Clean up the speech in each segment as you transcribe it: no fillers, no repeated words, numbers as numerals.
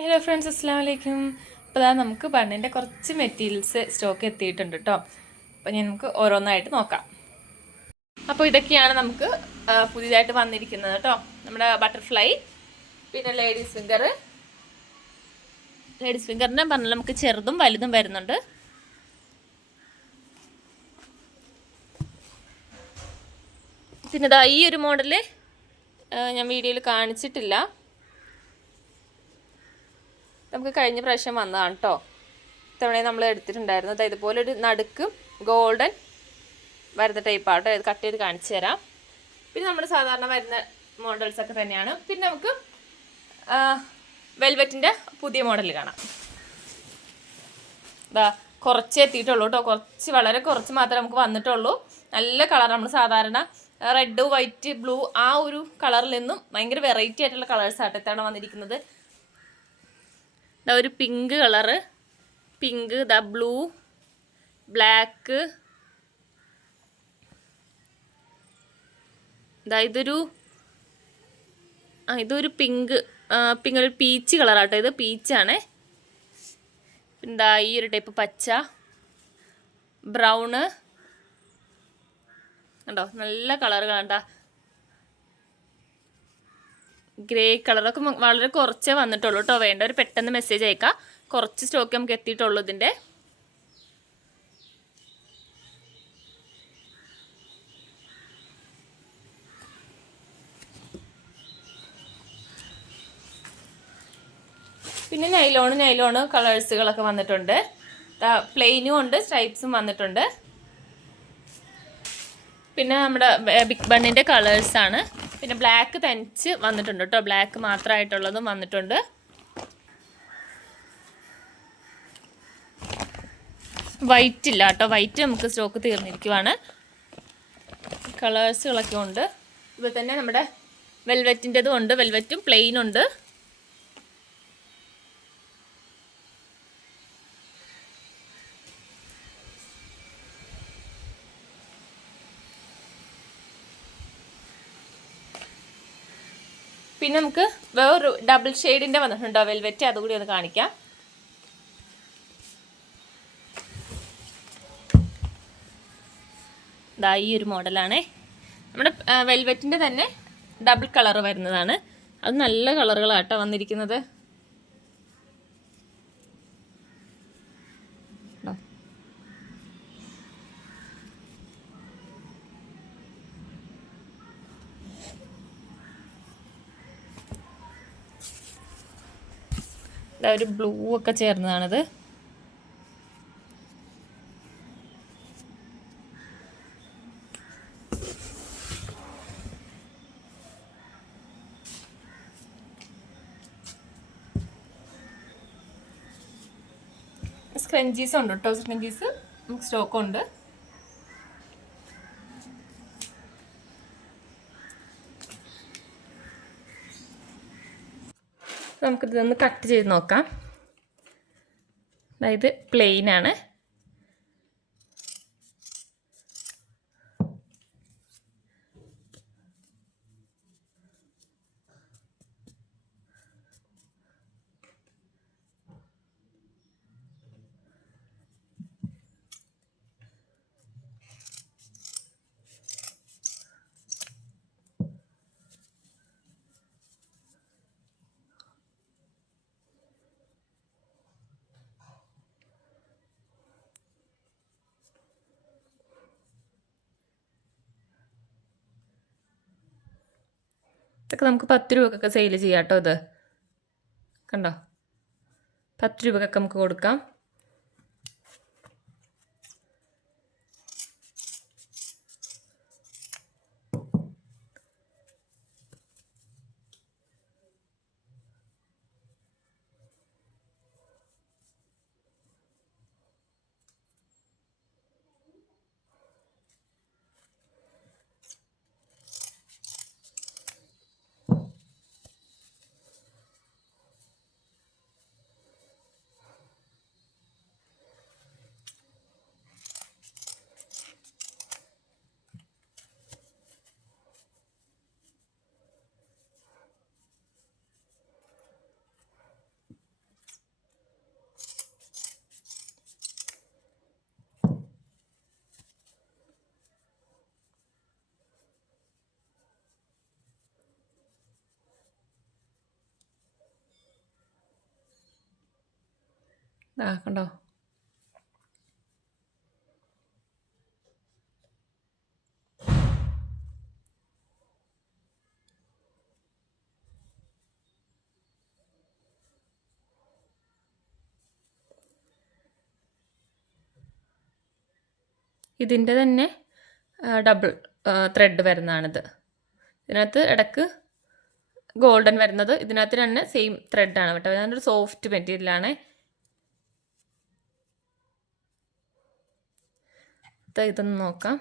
Hello friends, അസ്സാം വലൈക്കും. അപ്പോൾ അതാ നമുക്ക് ബണ്ണിൻ്റെ കുറച്ച് മെറ്റീരിയൽസ് സ്റ്റോക്ക് എത്തിയിട്ടുണ്ട് കേട്ടോ. അപ്പോൾ നമുക്ക് ഓരോന്നായിട്ട് നോക്കാം. അപ്പോൾ ഇതൊക്കെയാണ് നമുക്ക് പുതിയതായിട്ട് വന്നിരിക്കുന്നത് കേട്ടോ. നമ്മുടെ ബട്ടർഫ്ലൈ, പിന്നെ ലേഡീസ് ഫിംഗറിൻ്റെ പറഞ്ഞാൽ നമുക്ക് ചെറുതും വലുതും വരുന്നുണ്ട്. പിന്നെ ഇതാ ഈ ഒരു മോഡല് ഞാൻ വീഡിയോയിൽ കാണിച്ചിട്ടില്ല. നമുക്ക് കഴിഞ്ഞ പ്രാവശ്യം വന്നതാണ് കേട്ടോ. ഇത്തവണ നമ്മൾ എടുത്തിട്ടുണ്ടായിരുന്നു. അതായത് ഇതുപോലെ ഒരു നടുക്ക് ഗോൾഡൻ വരുന്ന ടൈപ്പാട്ടോ. ഇത് കട്ട് ചെയ്ത് കാണിച്ചു തരാം. പിന്നെ നമ്മൾ സാധാരണ വരുന്ന മോഡൽസൊക്കെ തന്നെയാണ്. പിന്നെ നമുക്ക് വെൽവെറ്റിൻ്റെ പുതിയ മോഡൽ കാണാം. ഇതാ കുറച്ച് എത്തിയിട്ടുള്ളൂ കേട്ടോ. വളരെ കുറച്ച് മാത്രമേ നമുക്ക് വന്നിട്ടുള്ളൂ. നല്ല കളർ, നമ്മൾ സാധാരണ റെഡ്, വൈറ്റ്, ബ്ലൂ ആ ഒരു കളറിൽ നിന്നും ഭയങ്കര വെറൈറ്റി ആയിട്ടുള്ള കളേഴ്സാട്ടോ ഇത്തവണ വന്നിരിക്കുന്നത്. ഇതാ ഒരു പിങ്ക് കളറ്, ഇതാ ബ്ലൂ, ബ്ലാക്ക്, ഇതാ ഇതൊരു പിങ്ക് ഒരു പീച്ച് കളറാട്ടോ. ഇത് പീച്ചാണേ. എന്താ ഈ ഒരു ടൈപ്പ് പച്ച, ബ്രൗണ് കണ്ടോ, നല്ല കളറുകളാണ്ടാ. ഗ്രേ കളറൊക്കെ വളരെ കുറച്ചേ വന്നിട്ടുള്ളൂ കേട്ടോ. വേണ്ടവർ പെട്ടെന്ന് മെസ്സേജ് അയക്കാം. കുറച്ച് സ്റ്റോക്ക് നമുക്ക് എത്തിയിട്ടുള്ളൂ ഇതിൻ്റെ. പിന്നെ നൈലോണ് കളേഴ്സുകളൊക്കെ വന്നിട്ടുണ്ട്. പ്ലെയിനും ഉണ്ട്, സ്ട്രൈപ്സും വന്നിട്ടുണ്ട്. പിന്നെ നമ്മുടെ ബിഗ് ബണ്ണിൻ്റെ കളേഴ്സാണ്. പിന്നെ ബ്ലാക്ക് തനിച്ച് വന്നിട്ടുണ്ട് കേട്ടോ. ബ്ലാക്ക് മാത്രമായിട്ടുള്ളതും വന്നിട്ടുണ്ട്. വൈറ്റ് ഇല്ല കേട്ടോ. വൈറ്റ് നമുക്ക് സ്റ്റോക്ക് തീർന്നിരിക്കുവാണ്. കളേഴ്സുകളൊക്കെ ഉണ്ട്. ഇപ്പോൾ തന്നെ നമ്മുടെ വെൽവെറ്റിൻ്റെതും ഉണ്ട്. വെൽവെറ്റും പ്ലെയിൻ ഉണ്ട്. പിന്നെ നമുക്ക് വേറൊരു ഡബിൾ ഷെയ്ഡിൻ്റെ വന്നിട്ടുണ്ടോ വെൽവെറ്റ്, അതുകൂടി ഒന്ന് കാണിക്കാം. ഇതാ ഈ ഒരു മോഡലാണേ. നമ്മുടെ വെൽവെറ്റിൻ്റെ തന്നെ ഡബിൾ കളർ വരുന്നതാണ്. അത് നല്ല കളറുകളാട്ടോ വന്നിരിക്കുന്നത്. ഒരു ബ്ലൂ ഒക്കെ ചേർന്നതാണിത്. സ്ക്രഞ്ചീസ് ഉണ്ട് കേട്ടോ. സ്ക്രഞ്ചീസ് നമുക്ക് സ്റ്റോക്ക് ഉണ്ട്. നമുക്കിതൊന്ന് കട്ട് ചെയ്ത് നോക്കാം. അതായത് പ്ലെയിനാണ്. ഇതൊക്കെ നമുക്ക് 10 രൂപക്കൊക്കെ സെയിൽ ചെയ്യാം കേട്ടോ. ഇത് കണ്ടോ, 10 രൂപക്കൊക്കെ നമുക്ക് കൊടുക്കാം. കണ്ടോ? ഇതിൻ്റെ തന്നെ ഡബിൾ ത്രെഡ് വരുന്നതാണിത്. ഇതിനകത്ത് ഇടക്ക് ഗോൾഡൻ വരുന്നത്, ഇതിനകത്ത് തന്നെ സെയിം ത്രെഡാണ് കേട്ടോ. ഞാനൊരു സോഫ്റ്റ് മെറ്റീരിയലാണ്. ഇതൊന്ന് നോക്കാം.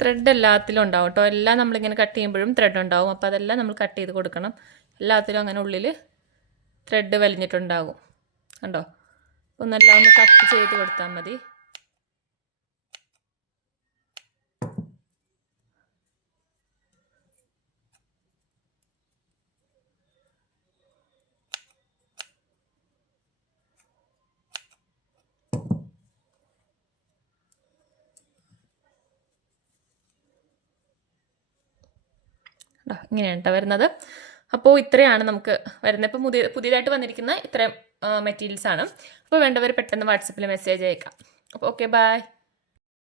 ത്രെഡ് എല്ലാത്തിലും ഉണ്ടാവും കേട്ടോ. എല്ലാം നമ്മളിങ്ങനെ കട്ട് ചെയ്യുമ്പോഴും ത്രെഡ് ഉണ്ടാവും. അപ്പോൾ അതെല്ലാം നമ്മൾ കട്ട് ചെയ്ത് കൊടുക്കണം. എല്ലാത്തിലും അങ്ങനെ ഉള്ളിൽ ത്രെഡ് വലിഞ്ഞിട്ടുണ്ടാകും കണ്ടോ. ഒന്നെല്ലാം ഒന്ന് കട്ട് ചെയ്ത് കൊടുത്താൽ മതി. ഇങ്ങനെയാണ് കേട്ടോ വരുന്നത്. അപ്പോൾ ഇത്രയാണ് നമുക്ക് വരുന്നത്. ഇപ്പോൾ പുതിയതായിട്ട് വന്നിരിക്കുന്ന ഇത്രയും മെറ്റീരിയൽസാണ്. അപ്പോൾ വേണ്ടവർ പെട്ടെന്ന് വാട്സപ്പിൽ മെസ്സേജ് അയക്കാം. അപ്പോൾ ഓക്കെ, ബൈ.